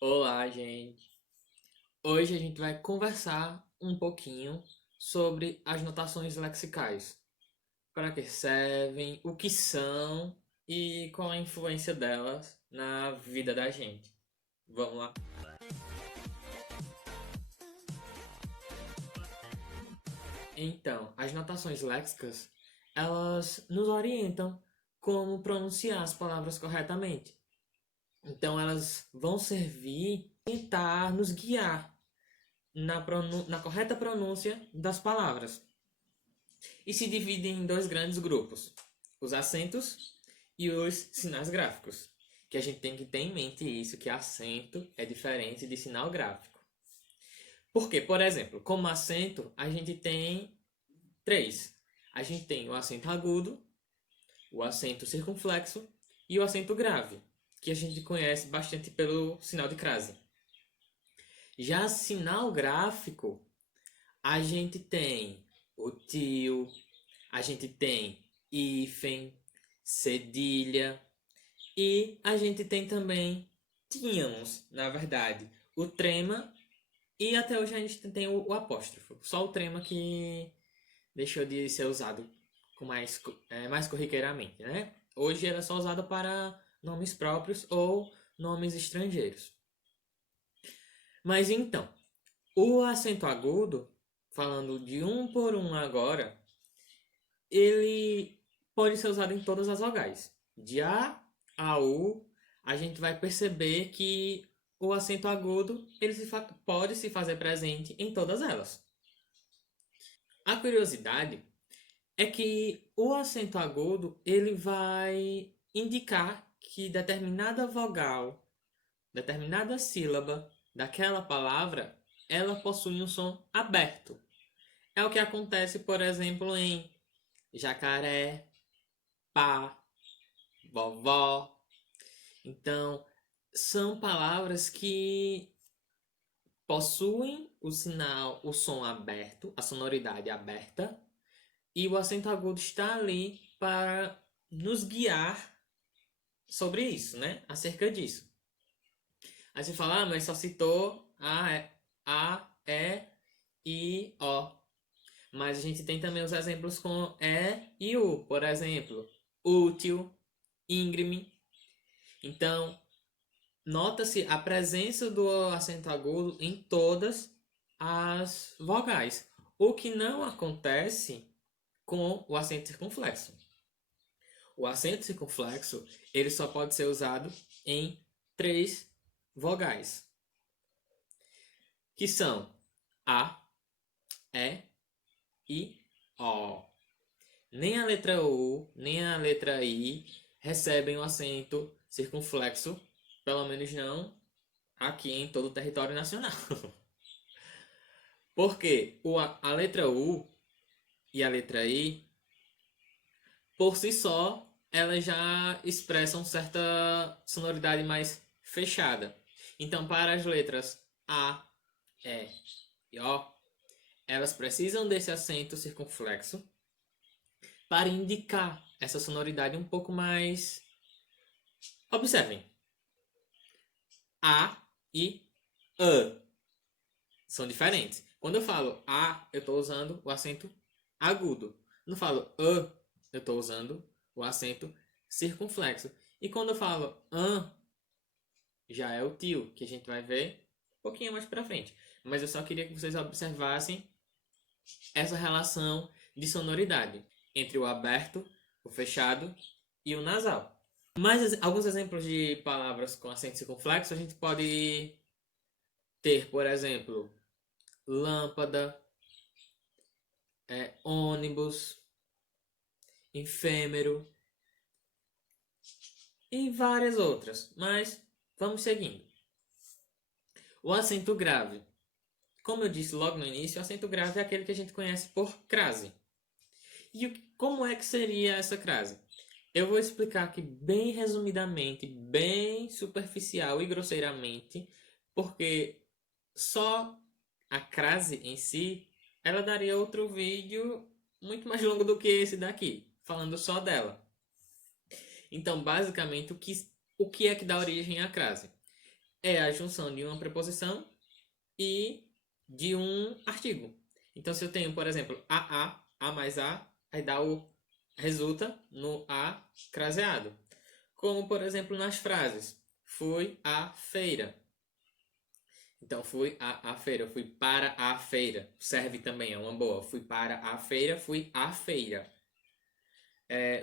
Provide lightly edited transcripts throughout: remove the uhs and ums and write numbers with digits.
Olá, gente. Hoje a gente vai conversar um pouquinho sobre as notações lexicais. Para que servem, o que são e qual a influência delas na vida da gente. Vamos lá? Então, as notações léxicas, elas nos orientam como pronunciar as palavras corretamente. Então, elas vão servir para tentar nos guiar na correta pronúncia das palavras. E se divide em dois grandes grupos: os acentos e os sinais gráficos. Que a gente tem que ter em mente isso, que acento é diferente de sinal gráfico. Porque, por exemplo, como acento, a gente tem três. A gente tem o acento agudo, o acento circunflexo e o acento grave, que a gente conhece bastante pelo sinal de crase. Já sinal gráfico, a gente tem o tio, a gente tem hífen, cedilha e a gente tem também, tínhamos, na verdade, o trema e até hoje a gente tem o apóstrofo. Só o trema que deixou de ser usado com mais corriqueiramente, né? Hoje era só usado para nomes próprios ou nomes estrangeiros. Mas então, o acento agudo, falando de um por um agora, ele pode ser usado em todas as vogais. De A U, a gente vai perceber que o acento agudo pode se fazer presente em todas elas. A curiosidade é que o acento agudo ele vai indicar que determinada vogal, determinada sílaba daquela palavra, ela possui um som aberto. É o que acontece, por exemplo, em jacaré, pá, vovó. Então, são palavras que possuem o sinal, o som aberto, a sonoridade aberta, e o acento agudo está ali para nos guiar sobre isso, né? Acerca disso. Aí você fala, mas só citou A, E, I, O. Mas a gente tem também os exemplos com E e U, por exemplo, útil, íngreme. Então, nota-se a presença do acento agudo em todas as vogais, o que não acontece com o acento circunflexo. O acento circunflexo ele só pode ser usado em três vogais, que são A, E e O. Nem a letra U, nem a letra I recebem o acento circunflexo, pelo menos não aqui em todo o território nacional. Porque a letra U e a letra I, por si só, elas já expressam certa sonoridade mais fechada. Então, para as letras A, E e O, elas precisam desse acento circunflexo para indicar essa sonoridade um pouco mais. Observem, A e A são diferentes. Quando eu falo A, eu estou usando o acento agudo. Quando eu falo A, eu estou usando o acento circunflexo. E quando eu falo an, já é o tio, que a gente vai ver um pouquinho mais pra frente. Mas eu só queria que vocês observassem essa relação de sonoridade entre o aberto, o fechado e o nasal. Mais alguns exemplos de palavras com acento circunflexo a gente pode ter, por exemplo, lâmpada, ônibus, efêmero e várias outras. Mas vamos seguindo. O acento grave. Como eu disse logo no início, o acento grave é aquele que a gente conhece por crase. E como é que seria essa crase? Eu vou explicar aqui bem resumidamente, bem superficial e grosseiramente, porque só a crase em si, ela daria outro vídeo muito mais longo do que esse daqui, falando só dela. Então, basicamente, o que é que dá origem à crase? é a junção de uma preposição e de um artigo. Então, se eu tenho, por exemplo, a mais a, aí dá o resulta no a craseado. Como, por exemplo, nas frases. Fui à feira. Então, fui à feira. Eu fui para a feira. Serve também, é uma boa. Fui para a feira, fui à feira.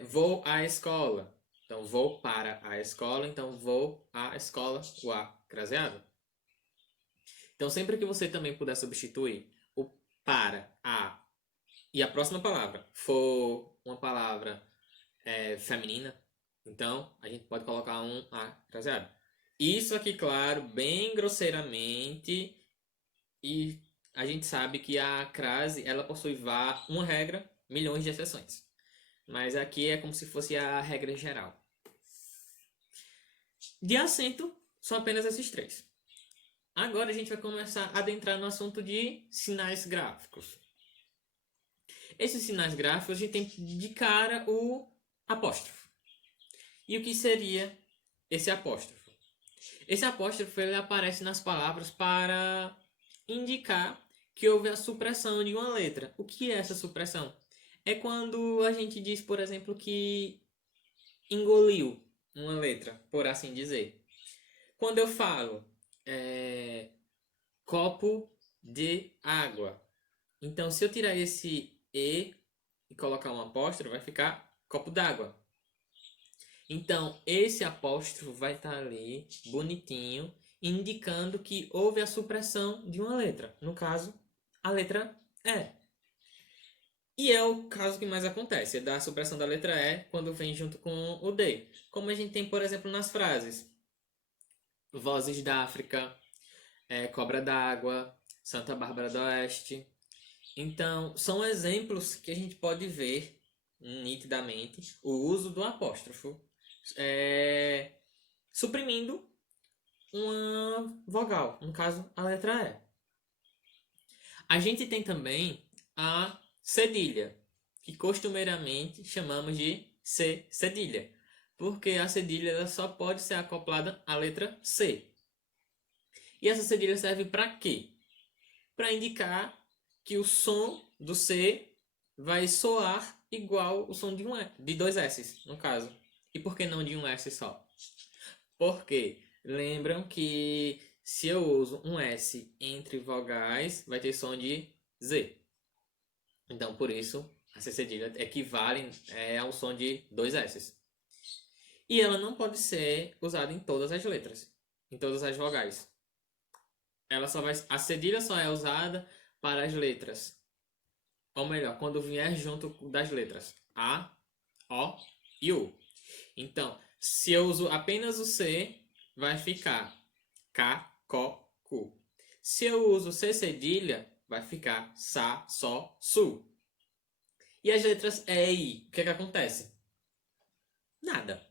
Vou à escola. Então, vou para a escola. Então, vou à escola. O a craseado. Então, sempre que você também puder substituir o para, a e a próxima palavra for uma palavra feminina, então a gente pode colocar um a craseado. Isso aqui, claro, bem grosseiramente, e a gente sabe que a crase ela possui uma regra, milhões de exceções. Mas aqui é como se fosse a regra geral. De acento, são apenas esses três. Agora a gente vai começar a adentrar no assunto de sinais gráficos. Esses sinais gráficos a gente tem de cara o apóstrofo. E o que seria esse apóstrofo? Esse apóstrofo ele aparece nas palavras para indicar que houve a supressão de uma letra. O que é essa supressão? É quando a gente diz, por exemplo, que engoliu uma letra, por assim dizer. Quando eu falo copo de água, então se eu tirar esse e colocar um apóstrofo, vai ficar copo d'água. Então, esse apóstrofo vai estar ali, bonitinho, indicando que houve a supressão de uma letra. No caso, a letra E. E é o caso que mais acontece, é da supressão da letra E quando vem junto com o D. Como a gente tem, por exemplo, nas frases. Vozes da África, Cobra d'Água, Santa Bárbara do Oeste. Então, são exemplos que a gente pode ver nitidamente o uso do apóstrofo suprimindo uma vogal, no caso, a letra E. A gente tem também a cedilha, que costumeiramente chamamos de C cedilha, porque a cedilha ela só pode ser acoplada à letra C. E essa cedilha serve para quê? Para indicar que o som do C vai soar igual o som de dois S, no caso. E por que não de um S só? Porque lembram que se eu uso um S entre vogais, vai ter som de Z. Então, por isso, a C cedilha equivale ao som de dois S. E ela não pode ser usada em todas as letras, em todas as vogais. A cedilha só é usada para as letras. Ou melhor, quando vier junto das letras A, O e U. Então, se eu uso apenas o C, vai ficar K, Ko, Ku. Se eu uso C cedilha, vai ficar Sa, Sol, Su. E as letras E e I, o que acontece? Nada.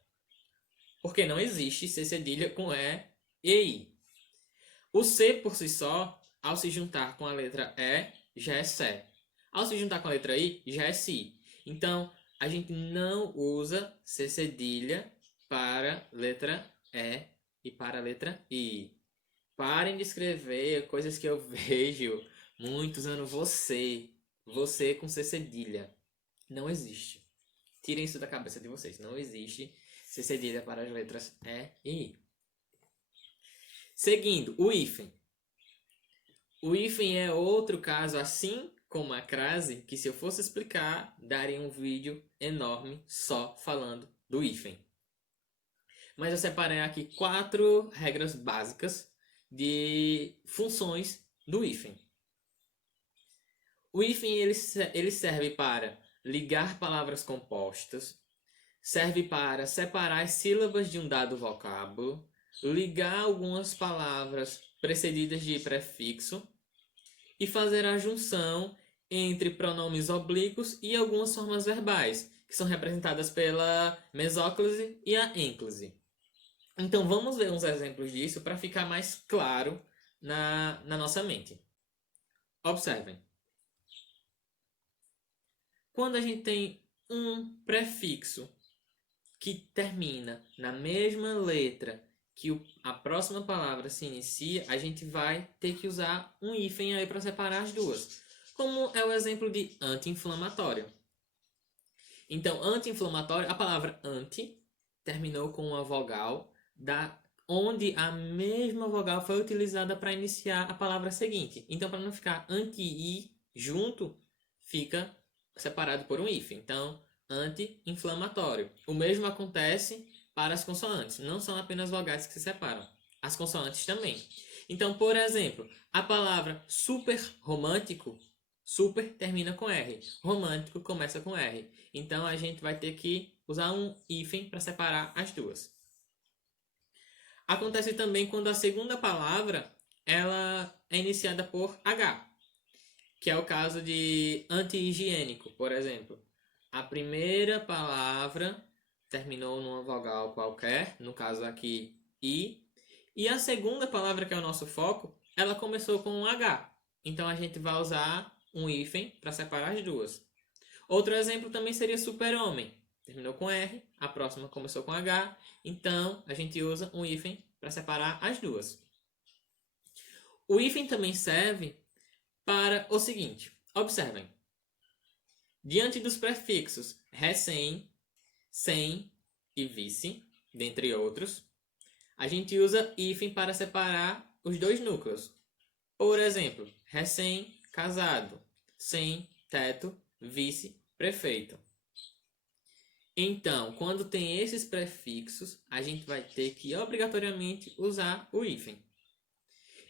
Porque não existe C cedilha com E e I. O C por si só, ao se juntar com a letra E, já é Sé. Ao se juntar com a letra I, já é Si. Então, a gente não usa C cedilha para letra E e para letra I. Parem de escrever coisas que eu vejo muito usando você. Você com C cedilha. Não existe. Tirem isso da cabeça de vocês. Não existe C cedilha para as letras E e I. Seguindo, o hífen. O hífen é outro caso, assim como a crase, que se eu fosse explicar, daria um vídeo enorme só falando do hífen. Mas eu separei aqui 4 regras básicas de funções do hífen. O hífen ele serve para ligar palavras compostas, serve para separar as sílabas de um dado vocábulo, ligar algumas palavras precedidas de prefixo e fazer a junção entre pronomes oblíquos e algumas formas verbais, que são representadas pela mesóclise e a ênclise. Então vamos ver uns exemplos disso para ficar mais claro na nossa mente. Observem. Quando a gente tem um prefixo que termina na mesma letra que a próxima palavra se inicia, a gente vai ter que usar um hífen aí para separar as duas. Como é o exemplo de anti-inflamatório. Então, anti-inflamatório, a palavra anti terminou com uma vogal onde a mesma vogal foi utilizada para iniciar a palavra seguinte. Então, para não ficar anti-i junto, fica separado por um hífen. Então, anti-inflamatório. O mesmo acontece para as consoantes. Não são apenas vogais que se separam. As consoantes também. Então, por exemplo, a palavra super romântico, super termina com R. Romântico começa com R. Então, a gente vai ter que usar um hífen para separar as duas. Acontece também quando a segunda palavra ela é iniciada por H, que é o caso de anti-higiênico, por exemplo. A primeira palavra terminou numa vogal qualquer, no caso aqui I, e a segunda palavra, que é o nosso foco, ela começou com um H. Então a gente vai usar um hífen para separar as duas. Outro exemplo também seria super-homem. Terminou com R, a próxima começou com H, então a gente usa um hífen para separar as duas. O hífen também serve para o seguinte, observem. Diante dos prefixos recém, sem e vice, dentre outros, a gente usa hífen para separar os dois núcleos. Por exemplo, recém, casado, sem, teto, vice, prefeito. Então, quando tem esses prefixos, a gente vai ter que obrigatoriamente usar o hífen.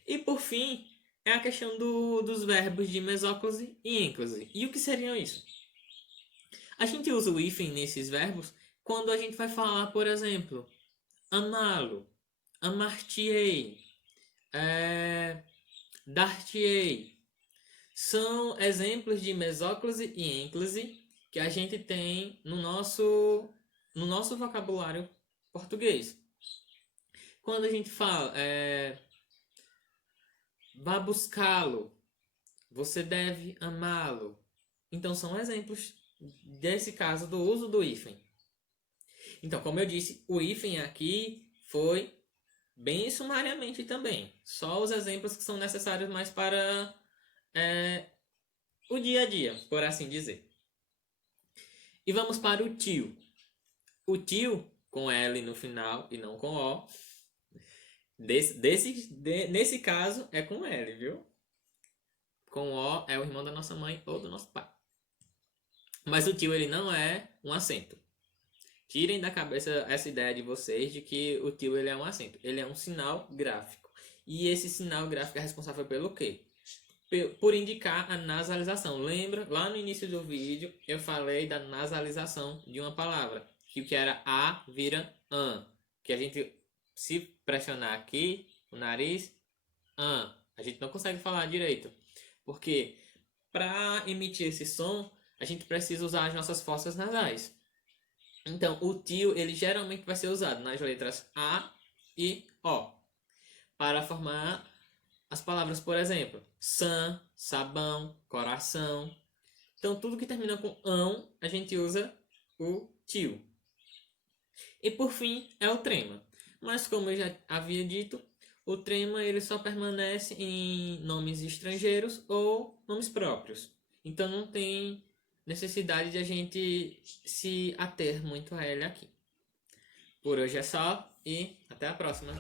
E por fim, é a questão dos verbos de mesóclise e ênclise. E o que seriam isso? A gente usa o hífen nesses verbos quando a gente vai falar, por exemplo, amá-lo, amar-te-ei, dar-te-ei. São exemplos de mesóclise e ênclise que a gente tem no nosso vocabulário português. Quando a gente fala, vá buscá-lo, você deve amá-lo. Então são exemplos desse caso do uso do hífen. Então, como eu disse, o hífen aqui foi bem sumariamente também. Só os exemplos que são necessários mais para o dia a dia, por assim dizer. E vamos para o tio. O tio, com L no final e não com O. Nesse caso, é com L, viu? Com O é o irmão da nossa mãe ou do nosso pai. Mas o tio, ele não é um acento. Tirem da cabeça essa ideia de vocês de que o tio ele é um acento. Ele é um sinal gráfico. E esse sinal gráfico é responsável pelo quê? Por indicar a nasalização. Lembra? Lá no início do vídeo eu falei da nasalização de uma palavra. Que o que era A vira AN. Que a gente, se pressionar aqui o nariz, AN. A gente não consegue falar direito. Porque para emitir esse som, a gente precisa usar as nossas fossas nasais. Então, o tio, ele geralmente vai ser usado nas letras A e O. Para formar as palavras, por exemplo, sã, sabão, coração. Então, tudo que termina com ão, a gente usa o tio. E por fim, é o trema. Mas como eu já havia dito, o trema ele só permanece em nomes estrangeiros ou nomes próprios. Então, não tem necessidade de a gente se ater muito a ele aqui. Por hoje é só e até a próxima.